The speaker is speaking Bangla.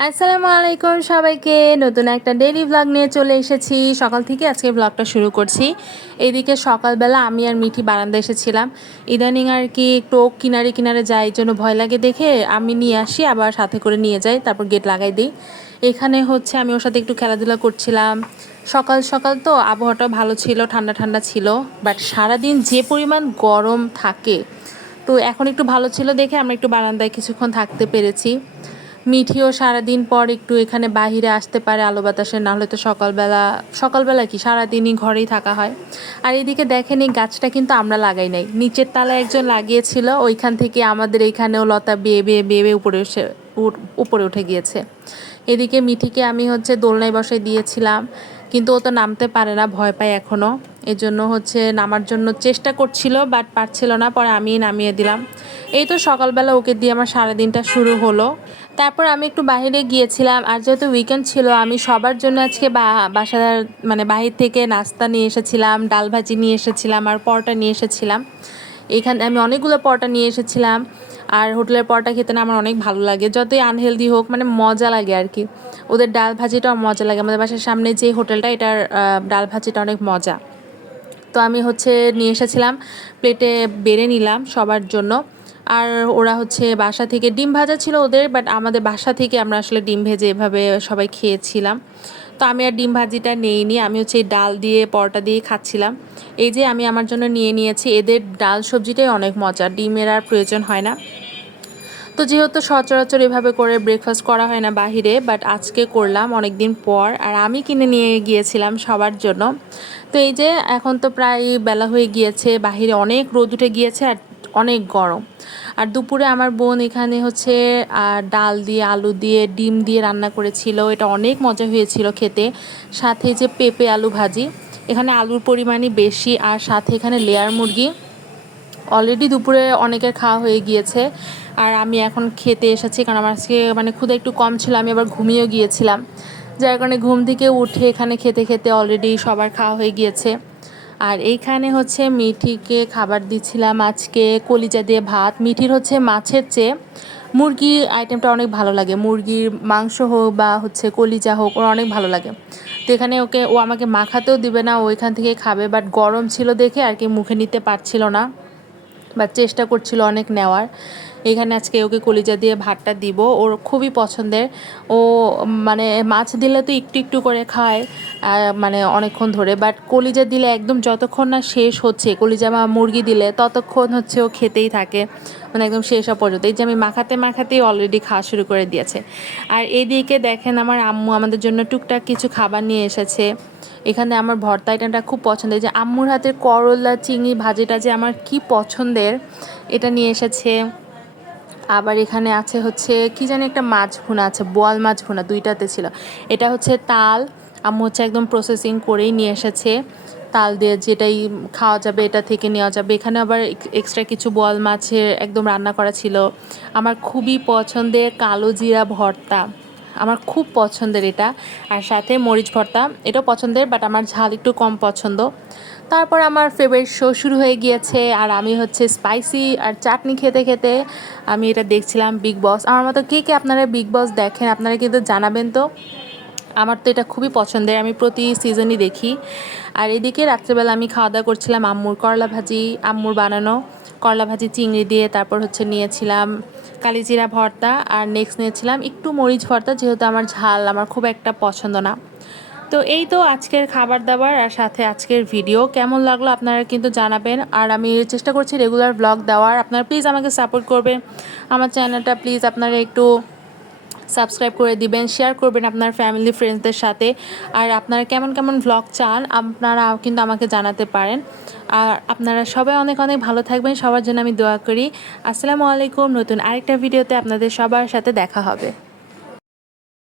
আসসালামু আলাইকুম সবাইকে, নতুন একটা ডেইলি ভ্লগ নিয়ে চলে এসেছি। সকাল থেকে আজকে ভ্লগটা শুরু করছি। এদিকে সকালবেলা আমি আর মিঠি বারান্দায় এসেছিলাম। ইদানিং আর কি একটু কিনারে কিনারে যাই, এই জন্য ভয় লাগে দেখে আমি নিয়ে আসি, আবার সাথে করে নিয়ে যাই, তারপর গেট লাগাই দিই। এখানে হচ্ছে আমি ওর সাথে একটু খেলাধুলা করছিলাম। সকাল সকাল তো আবহাওয়াটা ভালো ছিল, ঠান্ডা ঠান্ডা ছিল, বাট সারাদিন যে পরিমাণ গরম থাকে, তো এখন একটু ভালো ছিল দেখে আমরা একটু বারান্দায় কিছুক্ষণ থাকতে পেরেছি। মিঠিও সারাদিন পর একটু এখানে বাহিরে আসতে পারে আলো বাতাসে, না হলে তো সকালবেলা কি সারাদিনই ঘরেই থাকা হয়। আর এদিকে দেখেন, এই গাছটা কিন্তু আমরা লাগাই নাই, নিচের তলায় একজন লাগিয়েছিল, ওইখান থেকে আমাদের এইখানেও লতা বেয়ে বেয়ে বেয়ে বেয়ে উপরে উঠে গিয়েছে। এদিকে মিঠিকে আমি হচ্ছে দোলনায় বসাই দিয়েছিলাম, কিন্তু ও তো নামতে পারে না, ভয় পায় এখনও। এজন্য হচ্ছে নামার জন্য চেষ্টা করছিল, বাট পারছিল না, পরে আমি নামিয়ে দিলাম। এই তো সকালবেলা ওকে দিয়ে আমার সারাদিনটা শুরু হলো। তারপর আমি একটু বাইরে গিয়েছিলাম, আর যেহেতু উইকেন্ড ছিল আমি সবার জন্য আজকে বাসার বাহির থেকে নাস্তা নিয়ে এসেছিলাম, ডাল ভাজি নিয়ে এসেছিলাম আর পরোটা নিয়ে এসেছিলাম। এখানে আমি অনেকগুলো পরোটা নিয়ে এসেছিলাম। আর হোটেলের পরোটা খেতে না আমার অনেক ভালো লাগে, যতই আনহেলদি হোক, মানে মজা লাগে আর কি। ওদের ডাল ভাজিটাও মজা লাগে, আমাদের বাসার সামনে যে হোটেলটা, এটার ডাল ভাজিটা অনেক মজা। তো আমি হচ্ছে নিয়ে এসেছিলাম, প্লেটে বেড়ে নিলাম সবার জন্য। আর ওরা হচ্ছে বাসা থেকে ডিম ভাজা ছিল ওদের, বাট আমাদের বাসা থেকে আমরা আসলে ডিম ভেজে এভাবে সবাই খেয়েছিলাম। তো আমি আর ডিম ভাজিটা নেইনি, আমি হচ্ছে ডাল দিয়ে পরোটা দিয়ে খাচ্ছিলাম। এই যে আমি আমার জন্য নিয়ে নিয়েছি, এদের ডাল সবজিটাই অনেক মজা, ডিমের আর প্রয়োজন হয় না। তো যেহেতু সচরাচর এভাবে করে ব্রেকফাস্ট করা হয় না বাহিরে, বাট আজকে করলাম অনেক দিন পর, আর আমি কিনে নিয়ে গিয়েছিলাম সবার জন্য। তো এই যে এখন তো প্রায় বেলা হয়ে গিয়েছে, বাহিরে অনেক রোদ উঠে গিয়েছে আর অনেক গরম। আর দুপুরে আমার বোন এখানে হচ্ছে ডাল দিয়ে আলু দিয়ে ডিম দিয়ে রান্না করেছিল, এটা অনেক মজা হয়েছিল খেতে। সাথে যে পেঁপে আলু ভাজি, এখানে আলুর পরিমাণই বেশি, আর সাথে এখানে লেয়ার মুরগি। অলরেডি দুপুরে অনেকের খাওয়া হয়ে গিয়েছে, আর আমি এখন খেতে এসেছি, কারণ আমার আজকে ক্ষুধা একটু কম ছিল, আমি আবার ঘুমিয়েও গিয়েছিলাম, যার কারণে ঘুম থেকে উঠে এখানে খেতে খেতে অলরেডি সবার খাওয়া হয়ে গিয়েছে। আর এইখানে হচ্ছে মিঠিকে খাবার দিচ্ছিলাম আজকে কলিজা দিয়ে ভাত। মিঠির হচ্ছে মাছের চেয়ে মুরগির আইটেমটা অনেক ভালো লাগে, মুরগির মাংস হোক বা হচ্ছে কলিজা হোক, ওর অনেক ভালো লাগে। তো এখানে ও আমাকে মাখাতেও দিবে না, ও এখান থেকে খাবে, বাট গরম ছিল দেখে আর কি মুখে নিতে পারছিল না, বা চেষ্টা করছিল অনেক নেওয়ার। এখানে আজকে ওকে কলিজা দিয়ে ভাতটা দিব, ওর খুবই পছন্দের। ও মানে মাছ দিলে তো একটু একটু করে খায়, অনেকক্ষণ ধরে, বাট কলিজা দিলে একদম যতক্ষণ না শেষ হচ্ছে, কলিজা বা মুরগি দিলে ততক্ষণ হচ্ছে ও খেতেই থাকে, মানে একদম শেষ হওয়া পর্যন্ত। এই যে আমি মাখাতে মাখাতেই অলরেডি খাওয়া শুরু করে দিয়েছে। আর এইদিকে দেখেন, আমার আম্মু আমাদের জন্য টুকটাক কিছু খাবার নিয়ে এসেছে। এখানে আমার ভর্তা আইটেমটা খুব পছন্দের, যে আম্মুর হাতের করলা চিংড়ি ভাজিটা যে আমার কি পছন্দের, এটা নিয়ে এসেছে। আবার এখানে আছে হচ্ছে কি জানি একটা মাছ ভুনা আছে, বোয়াল মাছ ভুনা, দুইটাতে ছিল। এটা হচ্ছে তাল, আম্মু হচ্ছে একদম প্রসেসিং করেই নিয়ে এসেছে, তাল দিয়ে যেটাই খাওয়া যাবে এটা থেকে নেওয়া যাবে। এখানে আবার এক্সট্রা কিছু বোয়াল মাছের একদম রান্না করা ছিল। আমার খুবই পছন্দের কালো জিরা ভর্তা, আমার খুব পছন্দের এটা। আর সাথে মরিচ ভর্তা, এটাও পছন্দের, বাট আমার ঝাল একটু কম পছন্দ। তারপর আমার ফেভারিট শো শুরু হয়ে গিয়েছে, আর আমি হচ্ছে স্পাইসি আর চাটনি খেতে খেতে আমি এটা দেখছিলাম, বিগ বস। আমার মতো কে কে আপনারা বিগ বস দেখেন, আপনারা কিন্তু জানাবেন তো। আমার তো এটা খুবই পছন্দের, আমি প্রতি সিজনই দেখি। আর এদিকে রাত্রেবেলা আমি খাওয়া দাওয়া করছিলাম আম্মুর করলা ভাজি, আম্মুর বানানো করলা ভাজি চিংড়ি দিয়ে। তারপর হচ্ছে নিয়েছিলাম কালিজিরা ভর্তা, আর নেক্সট নিয়েছিলাম একটু মরিচ ভর্তা, যেহেতু আমার ঝাল আমার খুব একটা পছন্দ না। তো এই তো আজকের খাবার দাবার, আর সাথে আজকের ভিডিও কেমন লাগলো আপনারা কিন্তু জানাবেন। আর আমি চেষ্টা করছি রেগুলার ব্লগ দেওয়ার, আপনারা প্লিজ আমাকে সাপোর্ট করবেন। আমার চ্যানেলটা প্লিজ আপনারা একটু সাবস্ক্রাইব করে দিবেন, শেয়ার করবেন আপনার ফ্যামিলি ফ্রেন্ডসদের সাথে। আর আপনারা কেমন কেমন ভ্লগ চান আপনারা কিন্তু আমাকে জানাতে পারেন। আর আপনারা সবাই অনেক অনেক ভালো থাকবেন, সবার জন্য আমি দোয়া করি। আসসালামু আলাইকুম, নতুন আরেকটা ভিডিওতে আপনাদের সবার সাথে দেখা হবে।